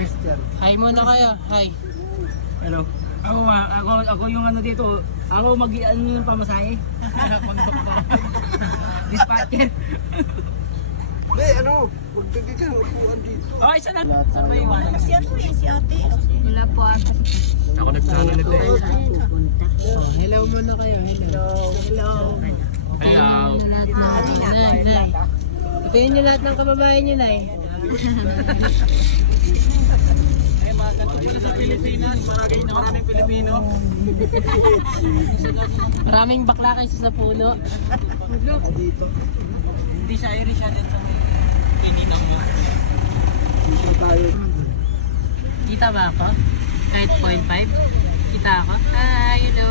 Christian. Hi muna kayo. Hi. Hello. Ako yung ano dito. Ako ano yung pamasahe. Dispatcher. Hindi, magbigay ka ng upuan dito. Oh, isa na. Saan ba iwanan? Si ano eh, si ate. Wala po ata. Ako nagplano nito eh. Hello muna kayo. Hello. Hello. Hello. Tingnan niyo lahat ng kababayan niyo, Nay. Dito sa Pilipinas, maraming Pilipino. Maraming bakla kaysa sa puno. Hindi siya Irish din sa may Ininang. Kita ba ako? Kahit 0.5? Kita ako? Hi, hello.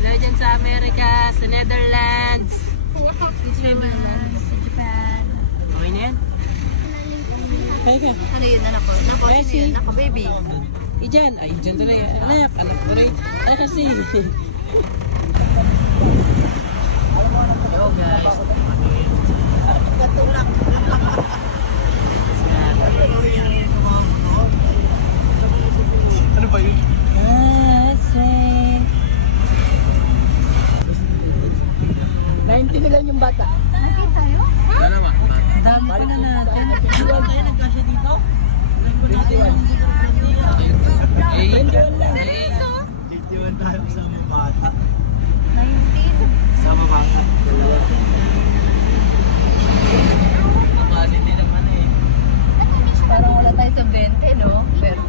Hello dyan sa Amerika, sa Netherlands. Sa Japan. Okay na yan? Okay ka. Ano yun, anak ko? Anak ko, sino yun? Anak ko, baby. Ijan. Ay, Ijan tuloy. Anak tuloy. Ay, kasi. Hello, guys. Katulak. Ano ba yun? 90 na lang yung bata. Dalawa. Dami pa na natin. Iwan tayo nagkasya dito? 21 lang. 51 tayo sa mga bata. 19. Sa mga bata. Quality naman eh. Parang wala tayo sa 20, no? Pero,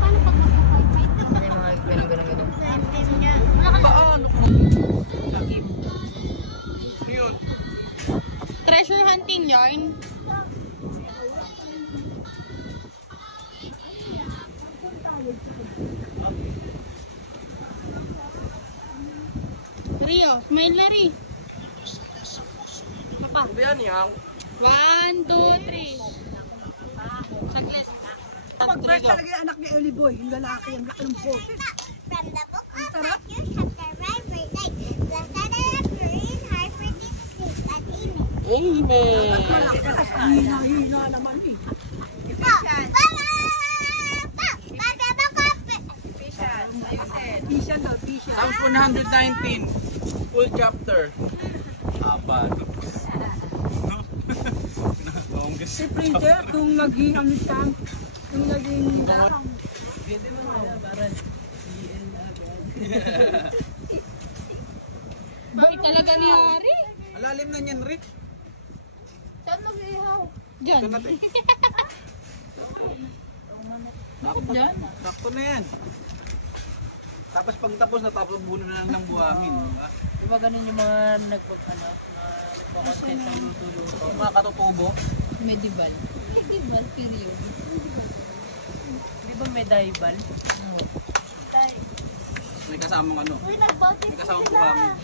Paano pag may mga ganun-ganun. treasure hunting yarn? Rio, main lari. Papa. Yan yang. 1, 2, 3. Saglit. Pag-first talaga yung anak ni Ellie Boy, yung lalaki, yung po. From the book of Matthew, chapter 5, verse 9. Blessed are the pure in heart, for this is an amen. Amen. Hina naman eh. Fishan daw, fishan. Psalms 119. Full chapter. Apat. Si Printer, kung naging ano siya, kung naging lakang. Boy talaga ni Hari. Alalim na niyan, Rick. Saan mag-ihaw? Diyan. Diyan? Sakto na yan. Tapos pag tapos na, tapos buno na lang ng buhangin. Di ba ganun yung mga nagpo-content sa YouTube? Yung mga katutubo. Medieval. Medieval period. Di ba medieval? May kasamang ano. May kasamang buhangin.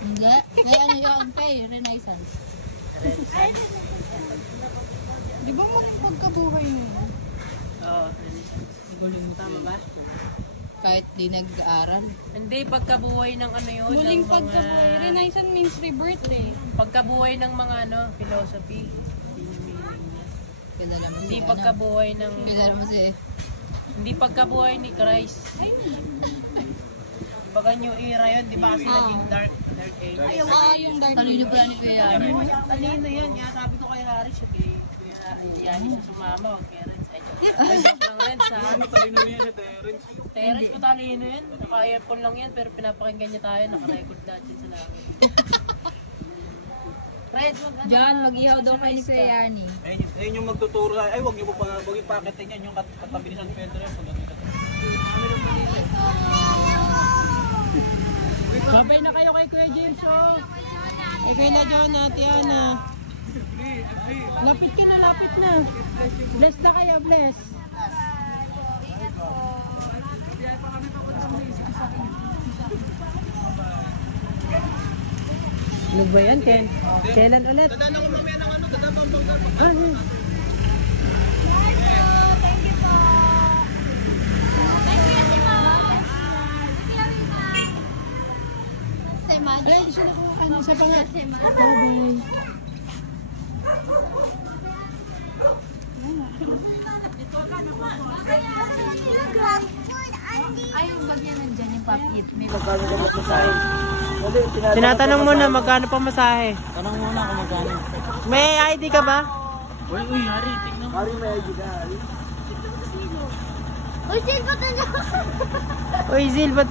Hindi. May ano yung kay Renaissance. Di ba muling pagkabuhay mo? Oo. Tama ba? Kahit di nag-aaral. Hindi, pagkabuhay ng ano yun. Muling ng mga- pagkabuhay. Renaissance means rebirth eh. Pagkabuhay ng mga ano, philosophy. Yun yung meaning niya. Kilala mo Hindi si ano? pagkabuhay ng... Kilala mo si... Hindi pagkabuhay ni Christ. Baka new era yun, di ba kasi naging dark age. yung dark. Talino pala ni Kuya Ari. Talino yan, kaya sabi ko kay Harry, iyahin siya sumama, huwag kay Renz. Ay, joke lang Renz ha. Talino niya si Terence. Terence ko talino yan, naka-earphone lang yan, pero pinapakinggan niya tayo, naka-record natin sa langit. Renz, wag ano. John, mag-ihaw daw kay ni Kuya Yani. Ayun yung magtuturo na, ay wag niyo pa, wag yung pakitin yan, yung katabi ni San Pedro yan. Sabay na kayo kay Kuya James, oh. Kay na John, Ate Ana. Lapit ka na, lapit na. Bless na kayo, bless. Ano ba yan, Ken? Kailan ulit? Dadaan ako mamaya ng ano, dadaan pa ang Ano? Ay, siya na kung ano, isa pa nga. Bye-bye. Ay, yung bag niya nandyan yung pop it. May Tinatanong mo na magkano pa masahe. Tanong muna kung magkano. May ID ka ba? Uy, Hari, tingnan mo. Hari, may ID ka, Hari. Uy, silpa to na. Uy, Zil, ba't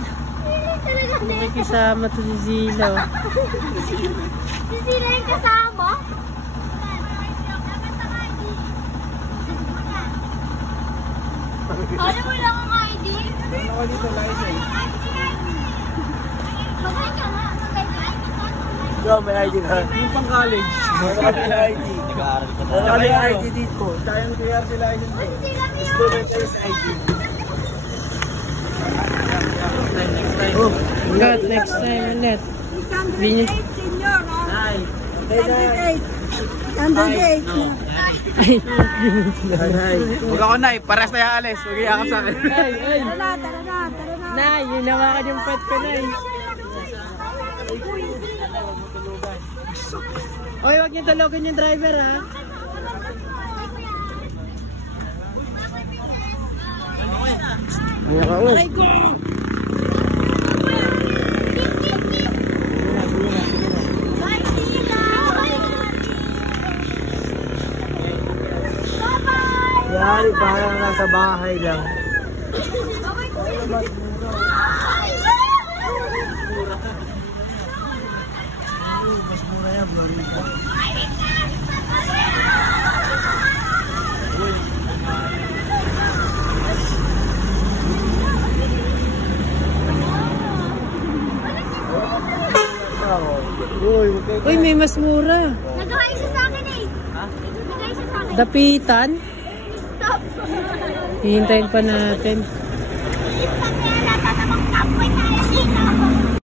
Talaga na. may kasama to si Zila? Si Sira yung kasama. Ano mo lang ang ID? Ano ka dito, license? Magay ka nga. Yo, may ID ka. Yung pang college. Wala ka may ID. Nag-aaral ka Wala ka may ID dito. Tayong QRC license mo. Student is ID. Oh, God, next time ulit. Hindi niya. Senior, ha? Nay. Huwag ako, Nay. Pares na yung alis. Huwag iyakap sa akin. Tara na. Nay, yun naman yung pet ko, Nay. Oy, wag niyo talogan yung driver, ha? Aray ko! Yari, parang nasa bahay lang. Mas mura yan, bro. Uy, may mas mura. Nagkakain siya sa akin eh. Nagkakain siya sa akin. Dapitan. Stop. Hihintayin pa natin. Stop yan.